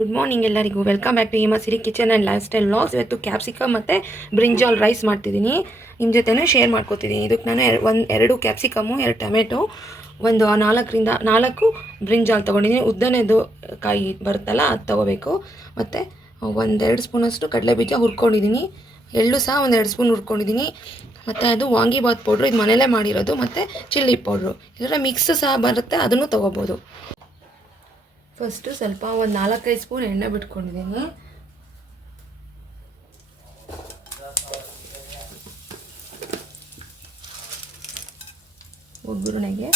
Good morning ಎಲ್ಲರಿಗೂ. Welcome back to Hima Siri kitchen and lifestyle vlogs. ಇವತ್ತು capsicum ಮತ್ತು brinjal rice ಮಾಡ್ತಿದ್ದೀನಿ, ನಿಮ್ಮ ಜೊತೆನೇ ಶೇರ್ ಮಾಡ್ಕೋತಿದ್ದೀನಿ. ಇದಕ್ಕೆ ನಾನು ಎರಡು ಕ್ಯಾಪ್ಸಿಕಮ್ಮು, 2 ಟೊಮೆಟೊ, ಒಂದು 4 ಬ್ರಿಂಜಾಲ್ ತೊಗೊಂಡಿದ್ದೀನಿ. ಉದ್ದನೇದು ಕಾಯಿ ಬರುತ್ತಲ್ಲ ಅದು ತೊಗೋಬೇಕು. ಮತ್ತು 1-2 ಸ್ಪೂನಷ್ಟು ಕಡಲೆಬೀಜ ಹುರ್ಕೊಂಡಿದ್ದೀನಿ. ಎಳ್ಳು ಸಹ 1-2 ಸ್ಪೂನ್ ಹುರ್ಕೊಂಡಿದ್ದೀನಿ. ಮತ್ತು ಅದು ವಾಂಗಿಬಾತ್ ಪೌಡ್ರು, ಇದು ಮನೇಲೇ ಮಾಡಿರೋದು. ಮತ್ತು ಚಿಲ್ಲಿ ಪೌಡ್ರು, ಇದರ ಮಿಕ್ಸ್ ಸಹ ಬರುತ್ತೆ, ಅದನ್ನು ತೊಗೋಬೋದು. ಫಸ್ಟು ಸ್ವಲ್ಪ ಒಂದು 4-5 ಸ್ಪೂನ್ ಎಣ್ಣೆ ಬಿಟ್ಕೊಂಡಿದ್ದೀನಿ. ಒಗ್ಗರಣೆಗೆ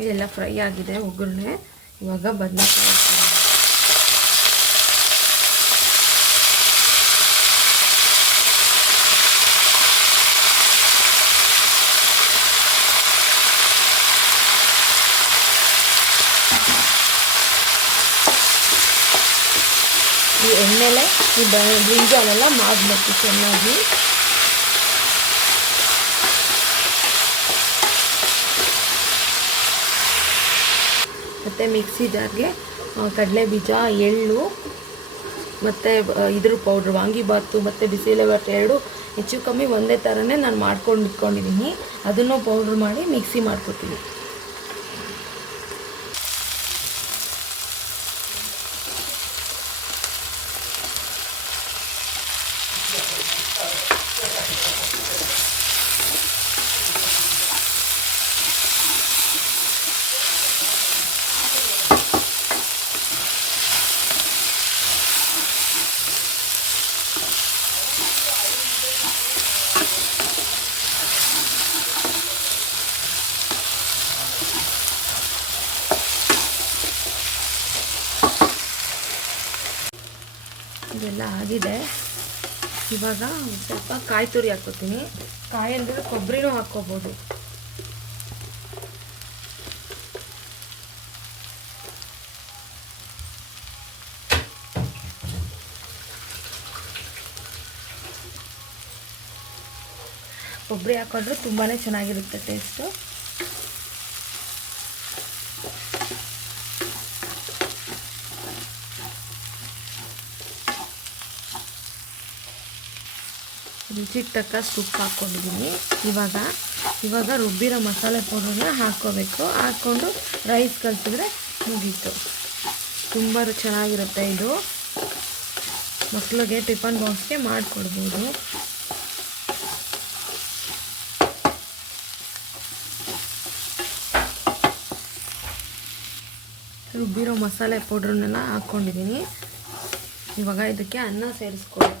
ಇದೆಲ್ಲ ಫ್ರೈ ಆಗಿದೆ ಒಗ್ಗರಣೆ. ಇವಾಗ ಬದನೆಕಾಯಿ ಈ ಎಣ್ಣೆಲೆ ಈ ಬ್ರಿಂಜಾಲೆಲ್ಲ ಮಾಡಬೇಕು ಚೆನ್ನಾಗಿ. ಮತ್ತು ಮಿಕ್ಸಿ ಜಾರ್ಗೆ ಕಡಲೆಬೀಜ, ಎಳ್ಳು ಮತ್ತು ಇದ್ರ ಪೌಡ್ರು, ವಾಂಗಿಬಾತು ಮತ್ತು ಬಿಸಿಬೇಳೆಬಾತು ಎರಡು ಹೆಚ್ಚು ಕಮ್ಮಿ ಒಂದೇ ಥರನೇ ನಾನು ಮಾಡ್ಕೊಂಡು ಇಟ್ಕೊಂಡಿದ್ದೀನಿ. ಅದನ್ನು ಪೌಡ್ರ್ ಮಾಡಿ ಮಿಕ್ಸಿ ಮಾಡ್ಕೊತೀನಿ. ಇದೆಲ್ಲ ಆಗಿದೆ. ಇವಾಗ ಸ್ವಲ್ಪ ಕಾಯಿ ತುರಿ ಹಾಕ್ಕೋತೀನಿ. ಕಾಯಿ ಅಂದರೆ ಕೊಬ್ಬರಿನೂ ಹಾಕ್ಕೋಬೋದು. ಕೊಬ್ಬರಿ ಹಾಕೊಂಡ್ರೆ ತುಂಬಾ ಚೆನ್ನಾಗಿರುತ್ತೆ ಟೇಸ್ಟು. ರುಚಿಗೆ ತಕ್ಕಷ್ಟು ಉಪ್ಪು ಹಾಕ್ಕೊಂಡಿದ್ದೀನಿ. ಇವಾಗ ರುಬ್ಬಿರೋ ಮಸಾಲೆ ಪೌಡ್ರನ್ನ ಹಾಕ್ಕೋಬೇಕು. ಹಾಕ್ಕೊಂಡು ರೈಸ್ ಕಲಿಸಿದ್ರೆ ಮುಗೀತು. ತುಂಬ ಚೆನ್ನಾಗಿರುತ್ತೆ ಇದು. ಮಕ್ಕಳಿಗೆ ಟಿಫನ್ ಬಾಕ್ಸ್ಗೆ ಮಾಡಿಕೊಡ್ಬೋದು. ರುಬ್ಬಿರೋ ಮಸಾಲೆ ಪೌಡ್ರನ್ನೆಲ್ಲ ಹಾಕ್ಕೊಂಡಿದ್ದೀನಿ. ಇವಾಗ ಇದಕ್ಕೆ ಅನ್ನ ಸೇರಿಸ್ಕೊಳ್ಳಿ.